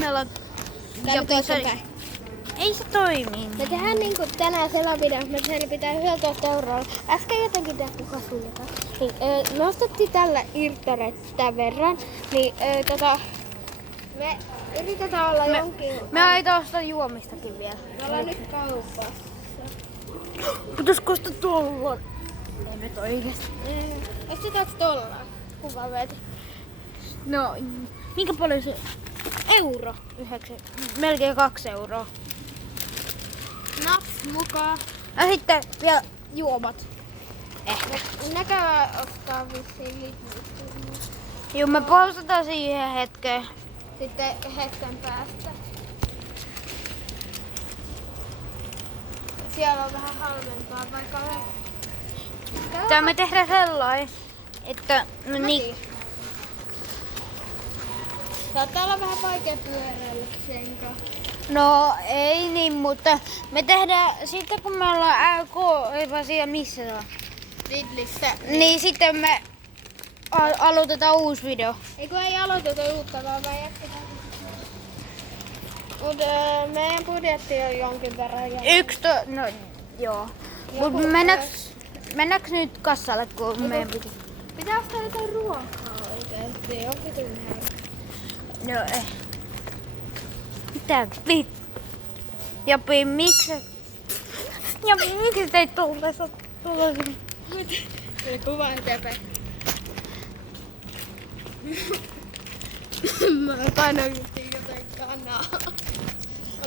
me ollaan... Käy toisinpäin. Ei se toimi. Me tehdään niinku tänään sellainen, me selvitään 11 eurolla. Äsken jotenkin tehty kasvullekaan. Niin, me ostettiin tällä internet tämän verran. Niin me yritetään olla jonkin... Me aita ostaa juomistakin vielä. Me ollaan nyt kaupassa. Pitäisikö ostaa tuolla? Ei nyt oikeesti. Ostetaanko tolla? Kuva veti. No, minkä paljon se? Euro. 9, melkein 2 euroa. Naps mukaan. Ja sitten vielä juomat. Ehkä. Näkää ostaa vissiin litniä. Joo, me postataan siihen hetkeen. Sitten hetken päästä. Siellä on vähän halvempaa, vaikka Tää me tehdään sellainen, että no niin. Saattaa olla vähän vaikea pyöräillä sen kanssa. No ei niin, mutta me tehdään sitten kun me ollaan LK, ei vaan siellä missä se on. Lidlissä. Niin sitten me aloitetaan uusi video. Eikö ei aloiteta uutta, vaan jatketaan. Mut meidän budjetti on jonkin verran. No joo. Mut mennäänkö nyt kassalle, kun meidän piti? Pitää ostaa jotain ruokaa oikeesti. On vitun nälkä. No ei. Mitä Japi, miksi teit tuollaisen? Se kuva eteenpäin. Mä painoin jotain kanaa.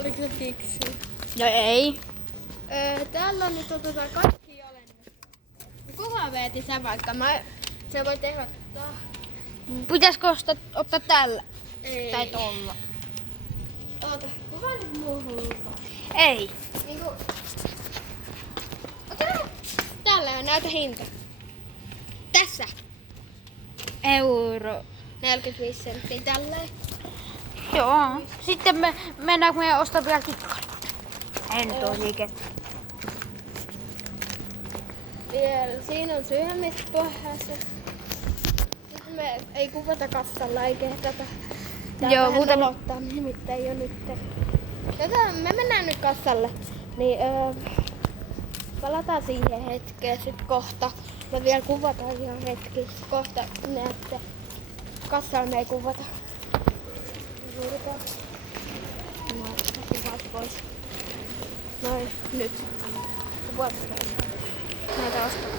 Oliko se fiksu? No ei. Täällä nyt otetaan kaikki alennus. Kuva veeti sä vaikka. Se voi ehdottaa. Pitäisikö ottaa tällä? Ei. Tai tolla? Oota, kuva nyt muuhun. Ei. Niinku... Ota tällä ja näytä hinta. Tässä. Euro. 45 senttiä tälleen. Joo. Sitten mennäänkö me ostaa vielä kikkaa? Ei nyt ole liike. Vielä siinä on syömispohjassa. Sitten me ei kuvata kassalla, ei kehdata. Tää Joo, vähän muuten... nolottaa, nimittäin jo nyt. Me mennään nyt kassalle. Niin palataan siihen hetkeen sit kohta. Me vielä kuvataan ihan hetki. Kohta näette. Kassalla me ei kuvata. Juurikaan. Kuvat pois. Noin, nyt. Kuvat pois. Näitä ostaa.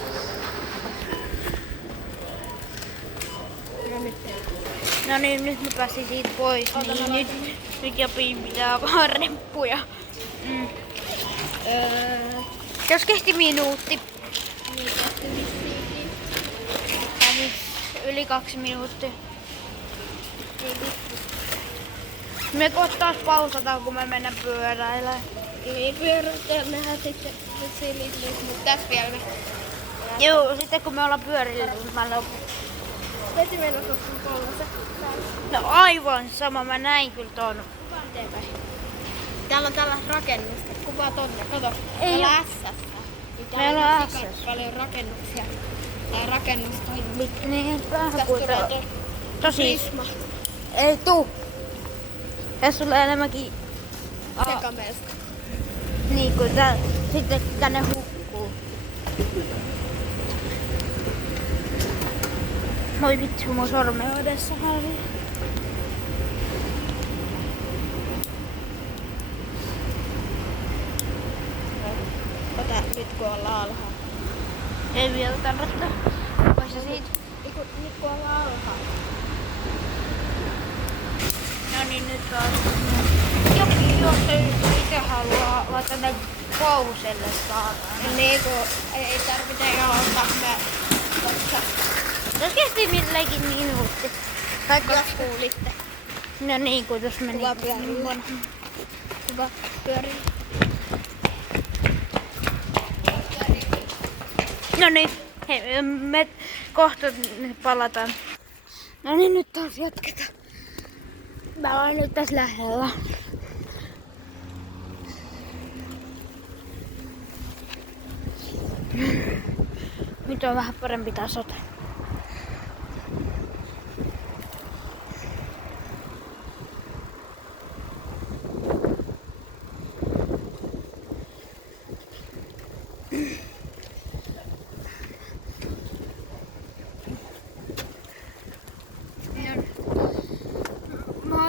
Ja nyt. No niin, nyt mä pääsin siitä pois. Niin nyt Japi pitää vaan reppuja. Jos kesti minuutti. Niin tehty vissiinkin. Tai siis yli 2 minuuttia. Ei vittu. Me kohtaas pausataan, kun me mennään pyöräilemään. Niin pyörät ja mehän sitten silitlyt, mutta tässä vielä me. Joo, sitten kun me ollaan pyörillä, niin mä lopun. Veti mennä sun kollassa. No aivan sama, mä näin kyllä ton. Kuvaan eteenpäin. Täällä on tällaista rakennusta. Kuvaa tonne, kato. Ei Täällä oo. on Ässässä. Meillä on Ässässä. Paljon rakennuksia. Tää rakennusta. Niin, vähän Tästä kuin tulee toi tosi. Prisma. Ei tuu. Tässä tulee enemmänkin. Sekamelska. Niin kuin sitten tänne hukkuu. Moi vittu, mun sorme on edessä halvi. Ota nyt kun ollaan alhaalla. Ei vielä tarvitse. Pois siitä. Nyt kun ollaan alhaalla. No niin, nyt taas. Jos itse haluaa laittaa näitä pauselle saadaan. Niin kun ei tarvitse jalottaa me tossa. Tässä kesti milläkin minuutti. Tai Jos kuulitte. No niin, kun jos meni. Kuva pyörii. Kuva pyörii. No niin, hei, me kohta palataan. No niin, nyt taas jatketaan. Mä oon nyt tässä lähellä. Nyt on vähän parempi tasot.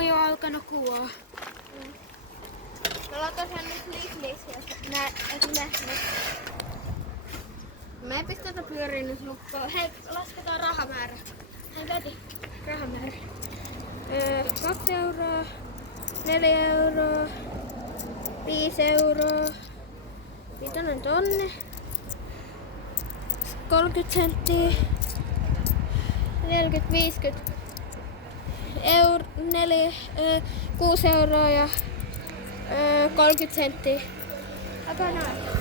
on jo alkanut kuolla. Me ollaan tosiaan nyt Lidlissä, jos et nähnyt. Me ei pistetä pyöriin nyt lukkoon. Hei, lasketaan rahamäärä. Hei Veti, rahamäärä. 2 euroa, 4 euroa, 5 euroa, 5 tonne, 30 senttiä, 40, 50 euro, 6 euroa ja 30 senttiä. Aika näin.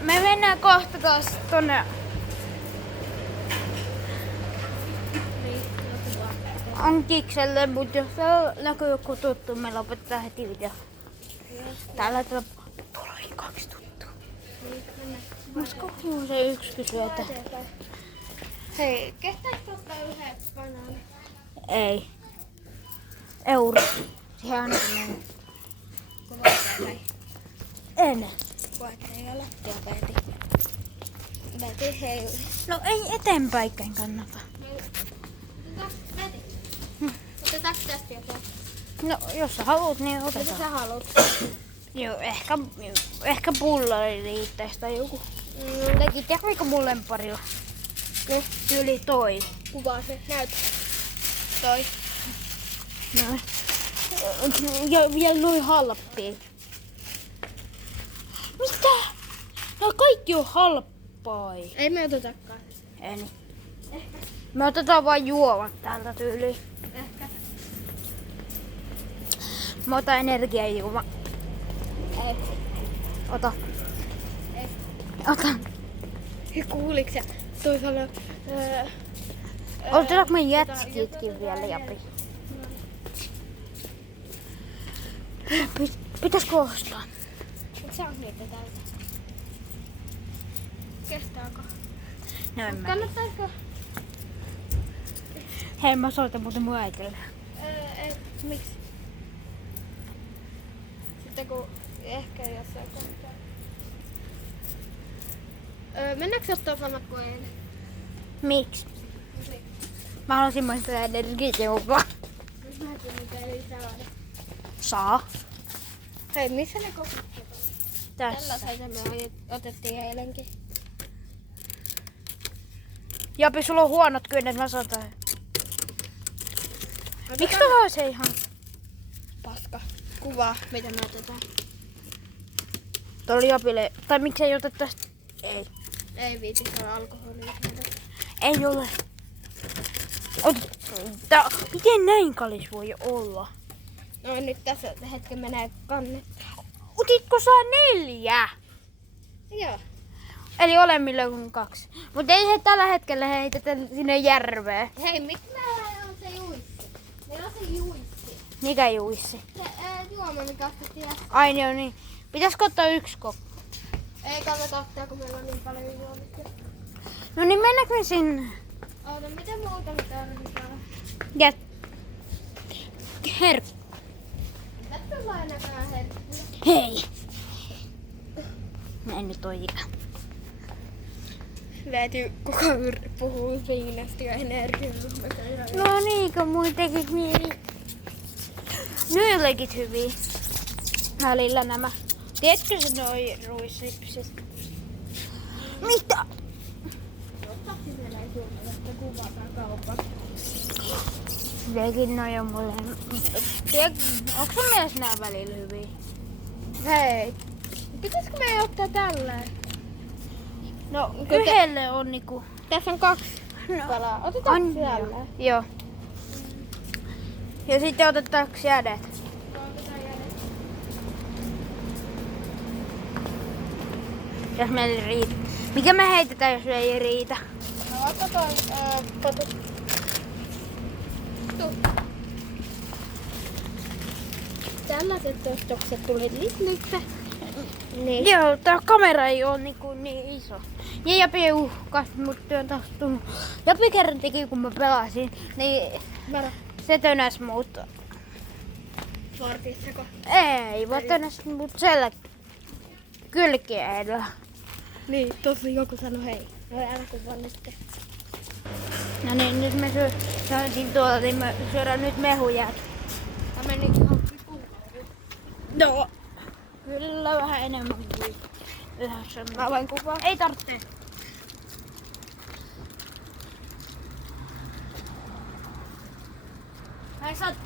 Me mennään kohta tonne Antikselle, mutta jos näkyy joku tuttu, me lopetetaan heti video. Täällä tulee 2 tuttua. Musko se yksi kysyy, että... Hei, kehtäisikö ottaa yhden banaanin? Ei. Euro. Siihen on näin. En. Vaikka ei ole lattiapääti. Veti, hei. No ei eteenpäin kannata. Veti. Otetaanko tästä joku? No jos sä haluut, niin Mitä otetaan. sä haluat? Joo, ehkä pullari riittäisi tai joku. Teki tiedätkö mun lempparilla? No, Yli toi. kuvaa se. Näytä. Toi. No. Ja vielä noin halppia. Mitä? No kaikki on halppai. Ei me otetakaan. Ei niin. Me otetaan vain juomat täältä tyyliin. Ehkä. Mä otan energiajuoma. Ei. Ota. Ei. Ota. Kuuliks sä? Toi sanoo... Otetaanko me jetskitkin vielä Japi? Pitäisikö ostaa? Mut sä oot niitä täältä? Kehtaako? No en mä. Kannattaisiko? Hei, mä soitan muuten mun äitille. Miksi? Sitten kun ehkä jossain kohtaa. Mennäänkö ottaa samat kuin eilen? Miksi? Mä haluaisin maistaa energiajuomaa. Mäkin niitä ei saada. Saa. Hei, missä ne kokot? Tässä. Tällaisen me otettiin eilenkin. Japi, sulla on huonot kynnet, mä saatan. Miksi tuohon se ihan? Paska. Kuvaa, mitä me otetaan. Tuo oli Japille. Tai miksi ei ota tästä? Ei. Ei viiti olla alkoholia. Ei ole. Miten näin kallis voi olla? No nyt tässä hetken menee kannet. Otitko sä 4? Joo. Eli olemmilla kuin 2. Mutta ei he tällä hetkellä heitetä sinne järveen. Hei, miksi meillä on se juissi? Meillä on se juissi. Mikä juissi? Se juoma, mikä ostettiin äsken. Ai niin on niin. Pitäisikö ottaa 1 kokko? Ei kannata ottaa, kun meillä on niin paljon juomia. No niin mennäänkö me sinne? Oota, miten muuta me tarvitaan? Ja... Herkku. Tästä on ainakaan herkkuja. Hei. Mä en nyt oo ikä. Täytyy koko ajan puhua viinasta ja energiasta. No niin, kun mun tekis mieli. Nyyllekin hyviä. Välillä nämä. Tiedätkö se noi ruissipsit? Mitä? Nekin noi on mulle. Onko sun mielestä nää välillä hyviä? Hei, pitäisikö me ottaa tälleen? No yhdelle on niinku... Tässä on 2 palaa. Otetaan tälleen. Joo. Ja sitten otetaanko jädet? Jos meillä riitä. Mikä me heitetään, jos ei riitä? No vaikka toi potus. Tällaiset ostokset tuli Lidlistä. Niin. Joo, tää kamera ei oo niin iso. Ja Japi uhkas, mutta on taas tullut. Japi kerran teki, kun mä pelasin, niin Varo. se tönäs mut. Vartissako? Ei, vaan tönäs mut kylkeellä. Niin, tosi joku sanoi hei. No älä kuvaa nyt. No niin, nyt me syötiin tuolla, niin me syödään nyt mehujäät. Tää meni ihan vitun. No, kyllä vähän enemmän kuin yhdessä. Mä voin kuvaa. Ei tarvitse. Ai sä oot...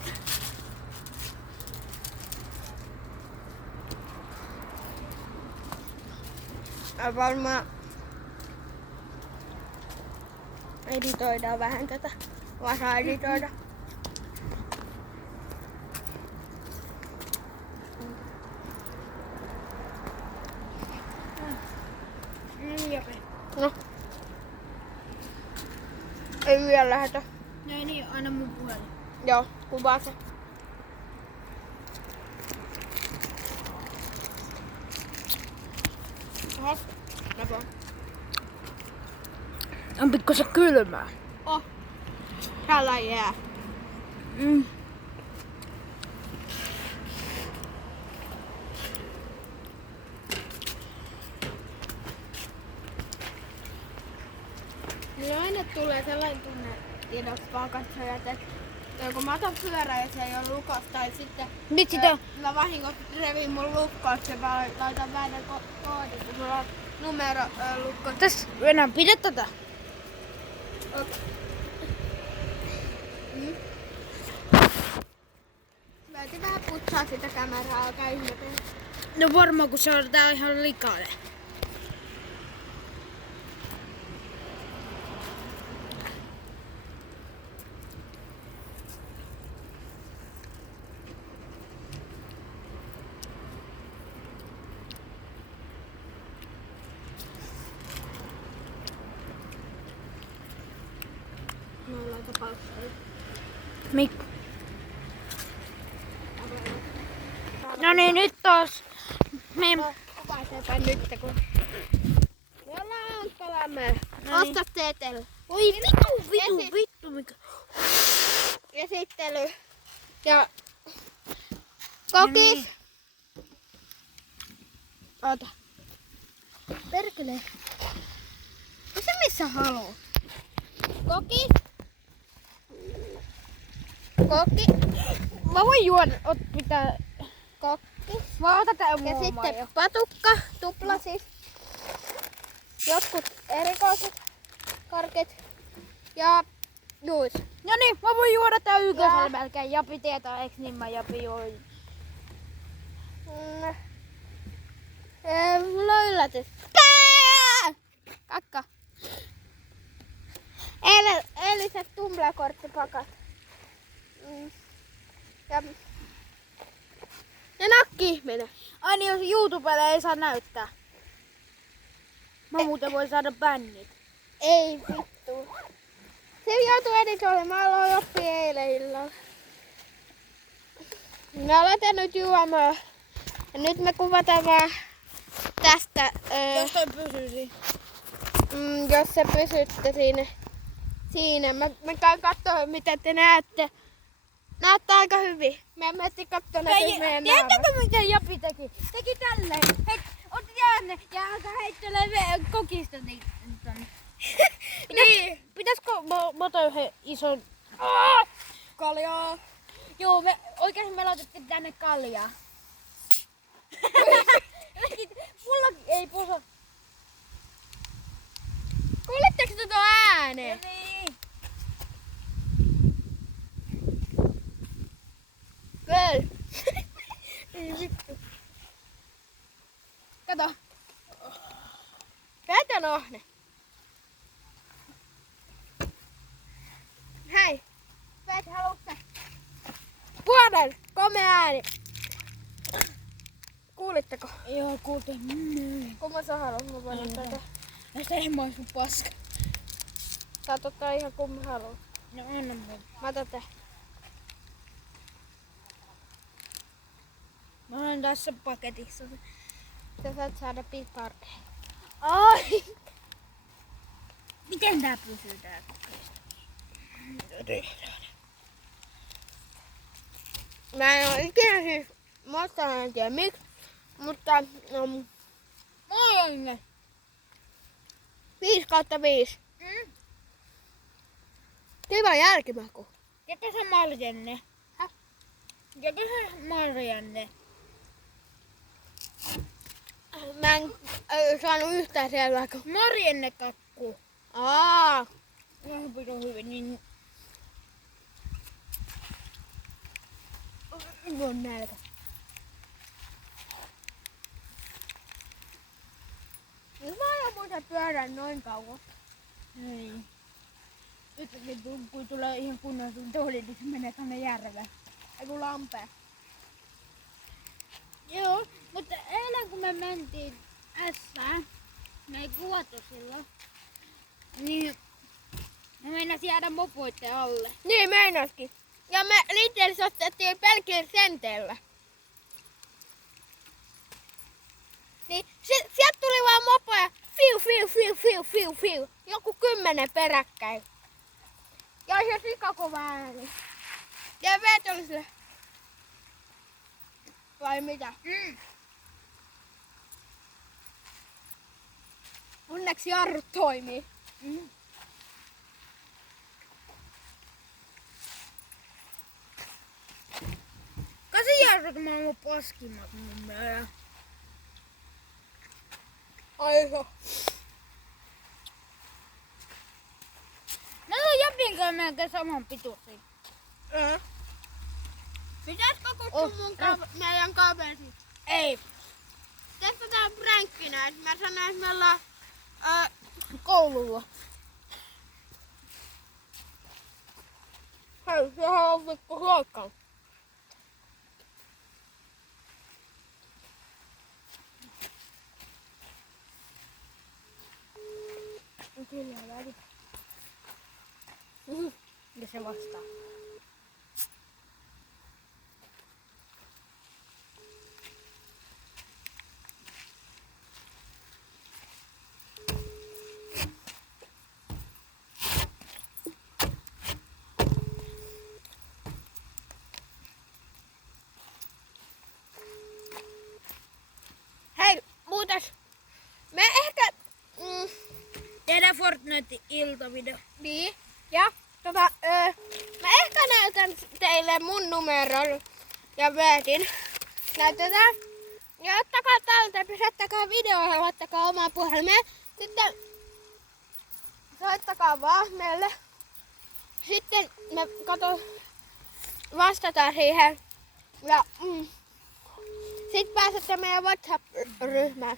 Varmaan editoidaan vähän tätä. Vaan saa editoida. No. Ei vielä lähetä. No ei niin, aina mun puhelin. Joo, kuvaa se. Oho. Lepo. On pikkusen kylmää. Oh. Täällä jää. Mm. Niin aina tulee sellainen tunne, tiedätkö vaan katsojat, että kun mä otan pyörää ja se ei ole lukossa, tai sitten Nyt sitä... mä vahingossa revin mun lukkossa ja mä laitan väärän koodin, kun mulla on numero lukko. Tässä enää pidä tätä. Mä yritin vähän putsaa sitä kameraa, alkaa ihmetellä. No varmaan kun se on tää ihan likainen. Me ollaan tapauksella. Mik? No niin, nyt taas. Me... Kuvaisepa nyt, kun... Me ollaan Ankkalamme. No niin. Osta setely. Oi vittu, mikä... Esittely. Ja... Kokis. niin. Ota. Perkele. Se missä haluat? Kokis. Kokki. Mä voin juoda, pitää... Kokki. Mä otan tää Ja muun sitten patukka, tuplasis. Jotkut erikoiset karkit. Ja juus. No niin, mä voin juoda tää Ja- ykkösellä melkein. Japi tietää, eiks niin mä Japi juoi. Mulla on yllätys. Tää! Kakka. Eiliset tumlakorttipakat. Ja nakki-ihminen. Ai niin, jos YouTubelle ei saa näyttää. Mä muuten voin saada bännit. Ei vittu. Se joutuu editoille. Mä aloin oppia eilen illalla. Mä aloitan nyt juomaan. Ja nyt me kuvataan vaan tästä. Jos toi pysyisi. Jos se pysytte siinä. Mä käyn kattoo mitä te näette. Näyttää aika hyvin. Mä menin kattoo näitä meidän naamat. Tiedätkö miten Japi teki? Teki tälleen. Otti jäänne ja alkaa heittelee kokista niitä. Niin. Pitäisikö mä otan yhden ison... Kaljaa. Joo, oikeesti me laitettiin tänne kaljaa. Mulla ei puso. Kuuletteko tuota ääneen? Niin. Kyllä. Ei vittu. Kato. Käytän ohne. Hei. Pet, haluatko? Puolen. Komea ääni. Kuulitteko? Joo, kuultiin. Kun mä sä haluat, mä voin ottaa tätä. Ja se ei maistu paska. Saat ottaa ihan kun mä haluan. No anna mulle. Mä otan tää. Mä olen tässä paketissa. Sä saat saada piparia. Ai! Miten tää pysyy tää kokeista? Mä en oo ikinä siis muistanut, en tiedä miksi, mutta Mä oon 5/5. hyvä jälkimaku. Ketä sä Marjanne? Häh? Ketä sä Marjanne? Mä en saanut yhtään selvää. Marjanne kakku. Aa. Ihan pidon hyvin, niin... Mulla on nälkä. Nyt mä aion muuten pyörän noin kauan. Ei. Yhtäkin kun tulee ihan kunnon tuoli, niin se menee tonne järveen. Ei kun lampea. Joo, mutta eilen kun me mentiin Ässään, me ei kuvattu silloin, niin me meinasin jäädä mopoitten alle. Niin meinaskin. Ja me Lidlissä ostettiin pelkillä senteillä. Niin sieltä tuli vaan mopoja. Fiu. Joku 10 peräkkäin. Ja se sikakova ääni. Ja veet oli sille. Vai mitä? Onneksi jarrut toimii. Kasijarrut maailman paskimmat mun mielestä. Aiho. Ne on Japin kanssa melkein saman pituisia. Pitäisikö kutsua meidän kaverin? Ei. Testataan prankkinä, että mä sanoin, että me ollaan Koululla. hei, sehän on vittu huokkaan. Kyllä, väli. Ja se vastaa. Hei, muutas. Me ehkä... Tehdään Fortnite-iltavideo. Niin. Ja mä ehkä näytän teille mun numeron ja Veetin. Näytetään. Ja ottakaa talteen, pysäyttäkää videoa ja ottakaa omaa puhelimeen. Sitten soittakaa vaan meille. Sitten me vastataan siihen. Ja sitten pääsette meidän WhatsApp-ryhmään.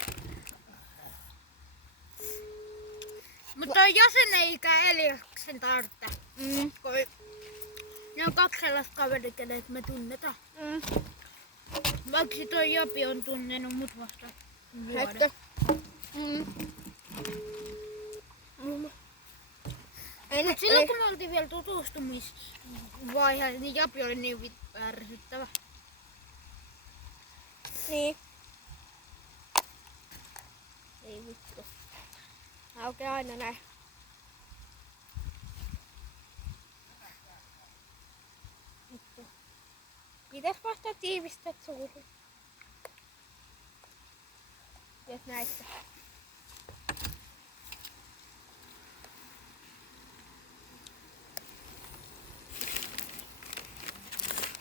Mutta toi jäsen ei ikään Eliaksen tarvitse. Ne on 2 sellaista kaverit, kenet me tunnetaan. Vaikka toi Japi on tunnenut mut vasta vuoden. Hetkö. Mut silloin kun me oltiin vielä tutustumisvaiheessa, niin Japi oli niin ärsyttävä. Niin. Ei vittu. Aukeaa aina näin. Vittu. Mitäs vasta tiivistät suuhun? Jos näitte.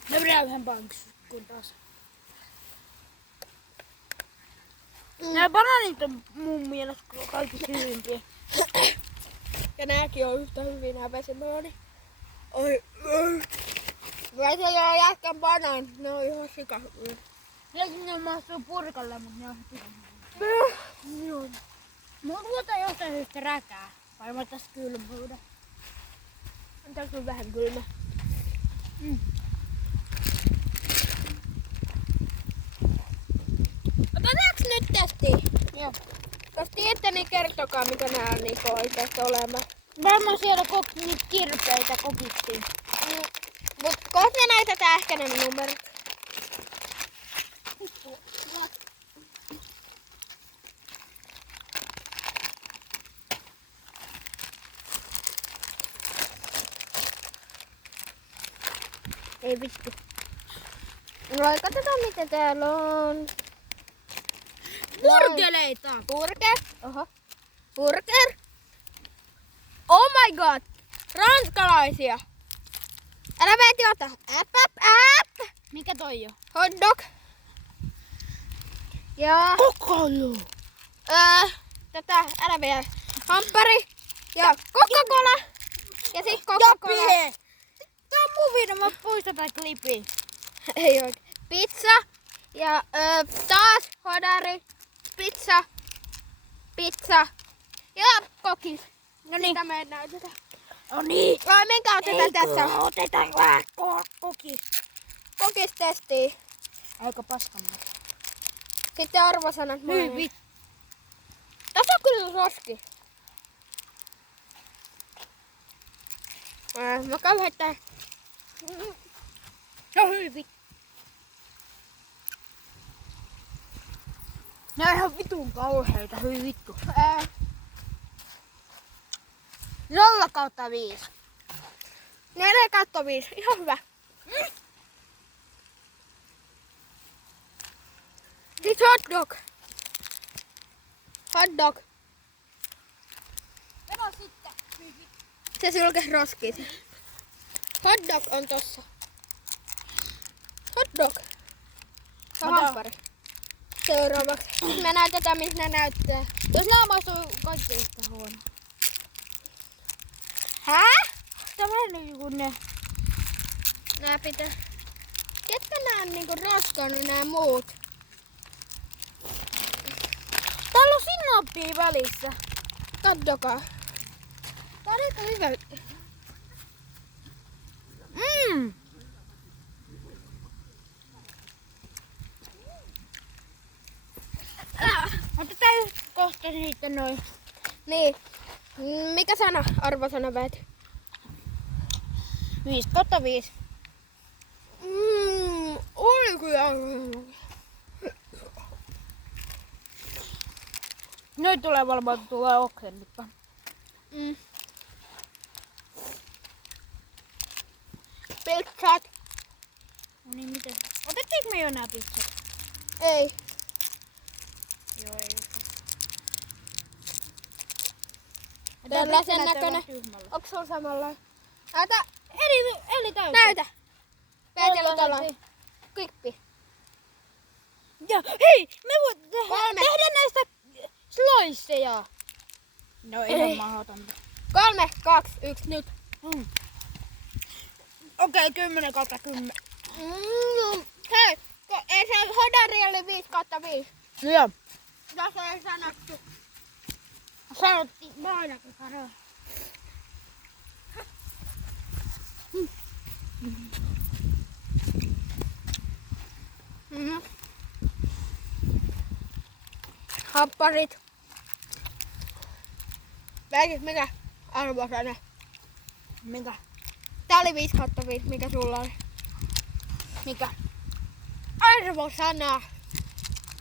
Ne pitää yhden pankkiskun taas. Nämä bananit on mun mielestä kaikista hyvimpiä. Ja nääkin on yhtä hyviä nää vesimeloni. Oi. Vesellä jätkän banan. Ne on ihan sikahyviä. Ne mahtuu purkalle, mutta ne on hyvin. Mä tuotan jostain syystä räkää. Vai mä tässä kylmyyden. On tää kyllä vähän kylmä. Otetaanko nyt testiin? Joo. Jos tiedätte, niin kertokaa mitä nää niinku oikeesti olemaan. Varmaan siellä niitä kirpeitä kokittiin. Mut kohta me näytetään ehkä ne numerot. Ei vittu. No katsotaan mitä täällä on. Purkeleita! Burger. Oho. Burger. Oh my god. ranskalaisia. Älä Veeti ota. Äp. Mikä toi on? Hot dog. Ja Kokailu. älä vielä. Hamppari. Ja Coca-Cola. Ja sit Coca-Cola. Tää on mun video, mä poistan tää klipin. Ei oikein. Pizza. Ja taas hodari. Pizza. Ja kokis. No niin. Sitä me näytetään. No niin. Vai minkä otetaan tässä? Otetaan vähän kokis. Kokis testiin. Aika paskamma. Sitten arvosanat. Hyvin. Tässä on kyllä roski. Mä kauheuttaa. No hyvin. Nää on ihan vitun kauheita, hyi vittu. 0/5. 4/5. Ihan hyvä. Sitten hot dog. Meno sitten. Se sylkäs roskiin. Hot dog on tossa. Hot dog. Se on Ota. hamppari. Seuraavaksi. Me näytetään missä ne näyttää. Jos nää maistuu kaikki yhtä huono. Hää? Tämä on niinku ne. Nää pitää. Ketkä nää on niinku roskannut nää muut? Täällä on sinnappia välissä. Katsokaa. Tää on aika hyvä. Otetaan yhtä kohta sitten noin. Niin. Mikä sana arvosana Veeti? 5/5. Oli kyllä. Nyt tulee varmaan oksennutta. Pizzat. No niin, miten? Otettiinko me jo nää pizzat? Ei. Joo, ei. Tällaisen näköinen. Onks sulla samalla? Näytä. Eli täysin. Näytä. Veetillä on tällainen. Kippi. Ja hei, me voit Kolme. tehdä näistä sliceja. No Ei. ihan mahdotonta. 3, 2, 1, nyt. Okei, 10/10. Hei, ei se hodari oli 5/5. Joo. Tässä ei sanottu. Sanottiin ainakin sanoa. Happarit. Väikis, mikä arvosana? Mikä? Tää oli 5/5, mikä sulla oli? Mikä? Arvosana.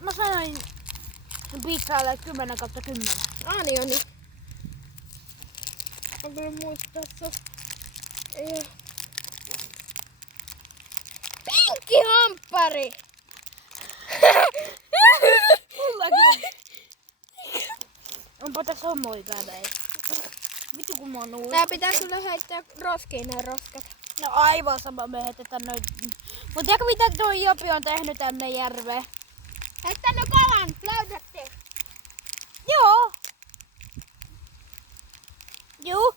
Mä sanoin pizzalle 10/10. Niin on niin. On kyllä muista tässä. Ei oo. Pinkki hamppari! Mullakin. Onpa tässä hommoja päällä. Vittu kun mä oon nuus. Nää pitää kyllä heittää roskiin nää roskat. No aivan sama, me heitetään noin. Mut tiedätkö mitä toi Jopi on tehnyt tänne järveen? Heittänyt kalan, löydätte. Joo. Juu.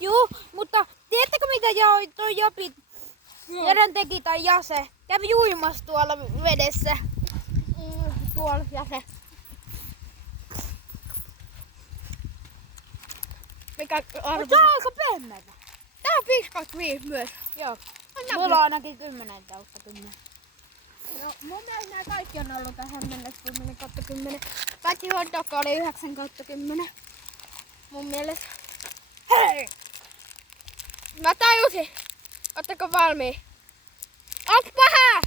Juu, mutta tiedättekö mitä toi Jopi Jeren teki tai Jase? Kävi uimassa tuolla vedessä. Tuolla ja se. Mikä arvo? Tää on aika pehmeitä. Tää on 5/5 myös. Joo. Anna Mulla on ainakin 10/10. No, mun mielestä nämä kaikki on ollut tähän mennessä 10/10. Paitsi hot dog oli 9/10. Mun mielestä. Hei! Mä tajusin. Ootteko valmiin? Onks paha?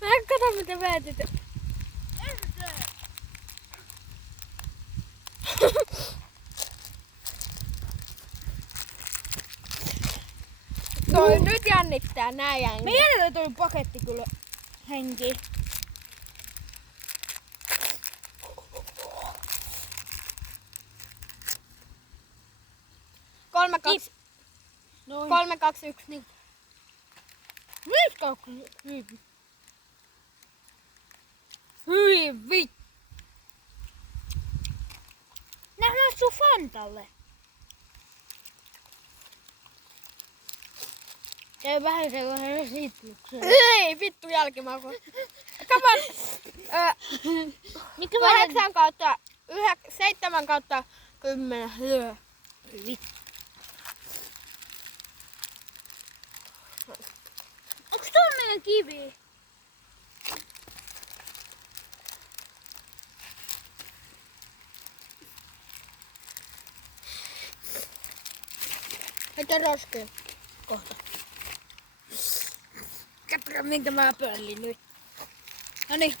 Mä en kato mitä Veeti te. Toi nyt jännittää nää Me jännittää. jätetään toi paketti kyllä henkiin. 3, 2, Noin. 3, 2, 1, niin. Hyi vittu. Nähdään sun Fantalle. Käy vähän sellaisen sitluksen. Ei vittu jälkimaku. Come on. 8 kautta 7 kautta 10. Vittu. Onks tuolla meidän kivi? Heitä roskea. Kohta. Katsokaa minkä mä pöllin nyt. Noniin.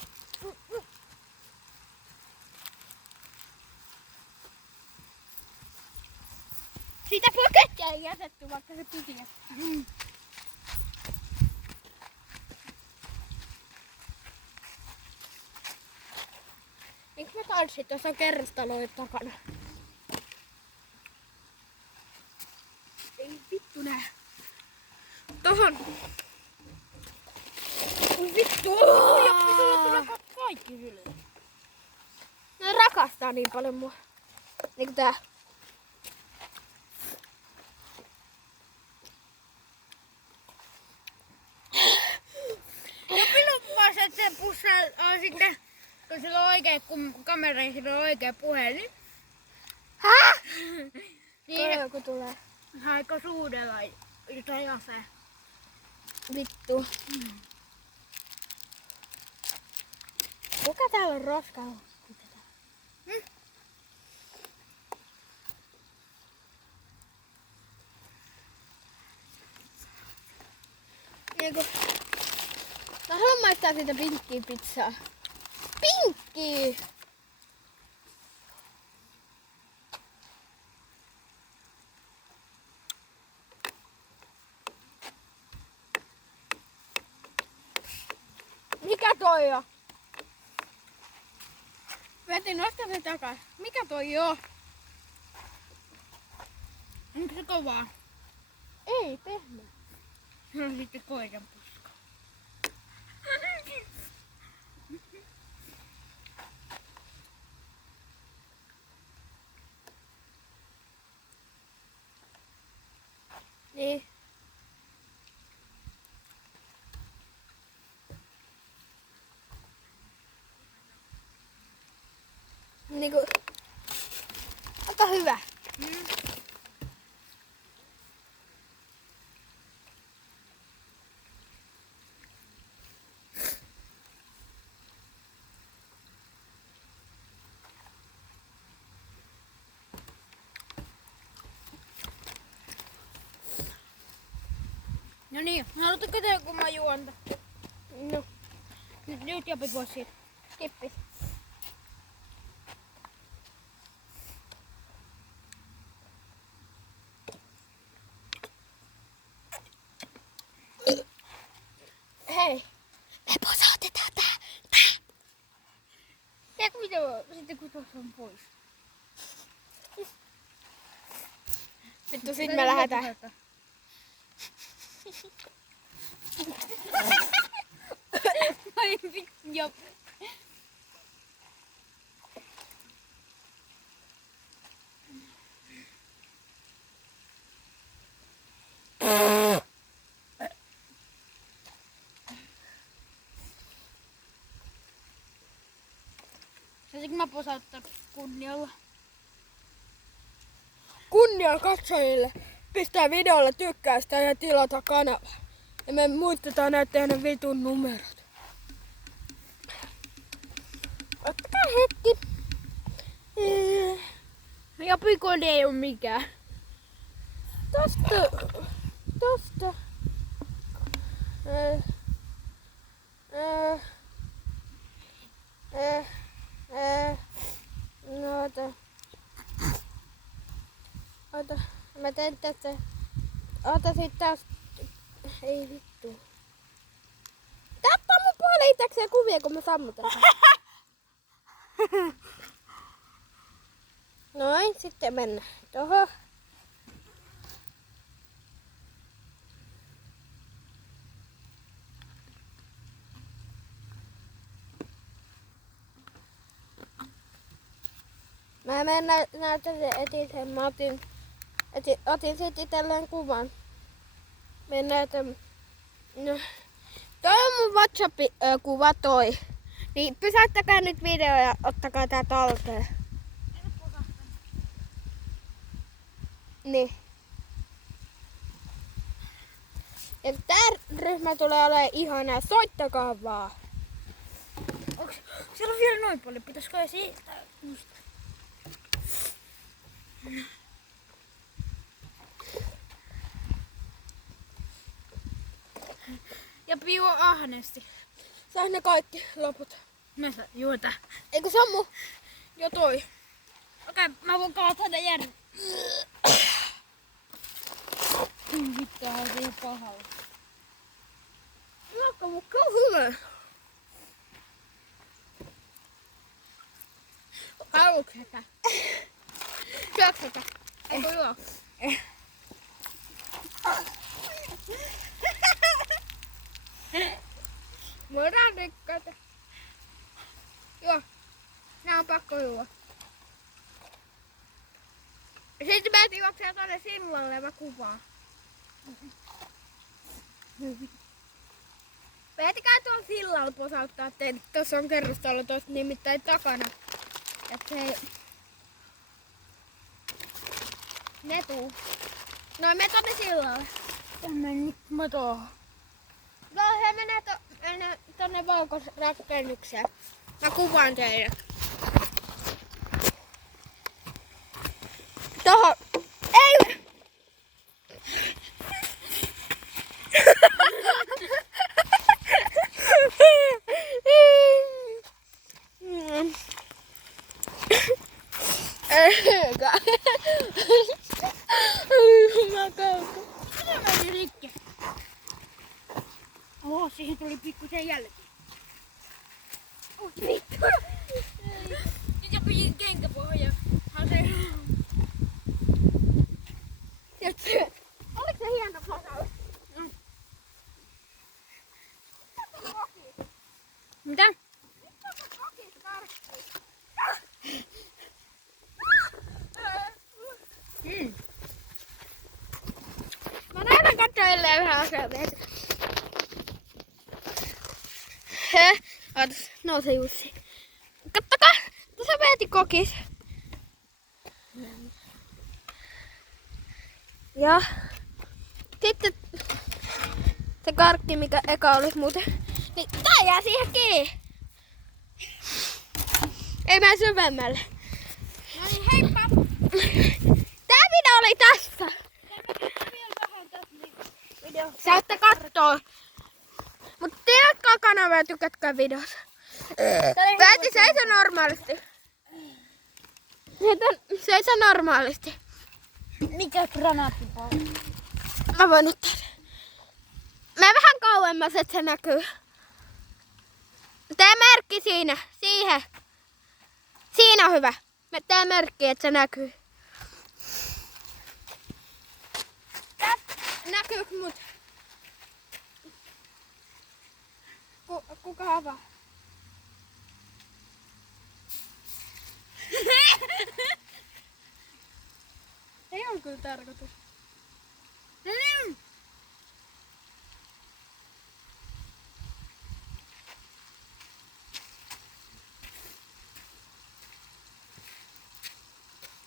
Siitä pakettia ei jätetty, vaikka se piti jättää. Miksi mä tanssit? Tuossa on kerrostaloja takana. Ei vittu nää. Tohon. Oi vittu. Kaikki hyllyt. Ne rakastaa niin paljon mua. Niinku tää. Ja pilun vaan, että se pussaa sitten, kun sillä on oikea kamera ja sillä on oikea puhelin. Häh? Niin Joku tulee. haiko suudella jotain asea. Vittu. Kuka täällä on roskalla? Niinku. Mä haluan maistaa siitä pinkkiä pizzaa. Pinkkiä! Mikä toi on? Veti, nosta se takas. Mikä toi on? Onko se kovaa? Ei, pehmeä. Se on sitten koiran puska. Niin. Niinku. Aika hyvä. No niin, haluatteko te joku mä juonta? No, Nyt Jopi pois siitä. kippis. Hei. Me posautetaan tää. Tiedätkö mitä voi? Sitten kun tuossa on pois. Vittu, sit me lähdetään. Ai vittu Jopi. Saisinko mä posauttaa kunnialla? Kunnia katsojille. Pistää videolle tykkäystä ja tilata kanava. Ja me muistetaan näitä ne vitun numerot. Ottakaa hetki. Jopi kone ei oo mikään. Tosta. No ota. Mä teen tästä. Ota sit taas. Ei vittu. Tää ottaa mun puolelle itäkseen kuvia, kun mä sammutan. Noin, sitten mennään tohon. Mä menen näytän sen etisen. Mä otin sitten itselleen kuvan. Mä näytän. No. Toi on mun WhatsApp-kuva toi. Niin pysäyttäkää nyt video ja ottakaa tää talteen. Niin. Ja tää ryhmä tulee olemaan ihanaa. Soittakaa vaan. Siellä on vielä noin paljon. Pitäisikö jo siirtää? Ja piu ahnesti. Sais ne kaikki loput. Näistä juota. Eikö Sammu? Jo toi. Okei, mä voin kaataa ne järvi. Vittuhan se on pahalla. Ruokamukka on hyvä. Haluuks sitä? Syöks sitä? Eikö juo? Voidaan rikkaita. Joo. Nää on pakko juo. Sitten mä juoksen tonne sillalle ja mä kuvaan. Päätikää tuolla sillalla posauttaa teidät. Tossa on kerrostalo tossa nimittäin takana. Et se... Ne tuu. Noin me tonne sillalle. Tänne nyt mä tuohon. No he menee tonne valkosrakennukseen. Mä kuvaan teidät. Tohon. Ei! Eikä. Mä kautta. Mitä meni rikki? Oho, siihen tuli pikkusen jälki. Vittu. Nyt joku kenkäpohja. Oliko se hieno posaus? Mitä? Mä näytän katsoille yhden asian. Ootas, nouse Jussi. Kattokaa, tässä Veeti kokis. Ja sitten se karkki, mikä eka oli muuten, niin tää jää siihen kiinni. Ei mene syvemmälle. No niin, heippa! Tää video oli tässä. Saatte kattoo. Mut tiedätkää kanavaa ja tykätkää videosta. Veeti seiso normaalisti. Seiso normaalisti. Mikä granaattipallo? Mä voin ottaa sen. Mä vähän kauemmas, että se näkyy. Tee merkki siinä. Siihen. Siinä on hyvä. Tee merkki, että se näkyy. Näkyykö mut? Kuka avaa? Ei ole kyllä tarkoitus.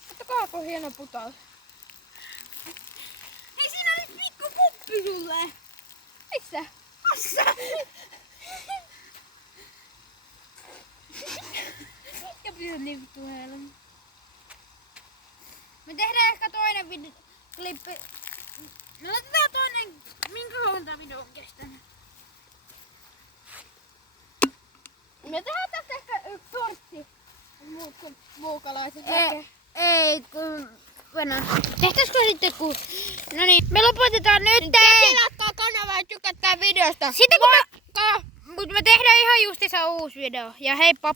Katsokaa, kun hieno putaus. Hei, siinä on nyt pikku puppi sulle! Missä? Tossa! Ja pysyt niin vittu helma. Me tehdään ehkä toinen klippi. Me laitetaan toinen, minkä kauan tää video on kestänyt. Me tehdään tästä ehkä yksi sortti. Muut kuin muukalaiset. Ei, kun... Tehtäisikö sitten kun... No niin, me lopetetaan nyt. Tilatkaa kanavaa ja tykätkää videosta. Sitten kun me tehdään ihan justiinsa uusi video. Ja heippa!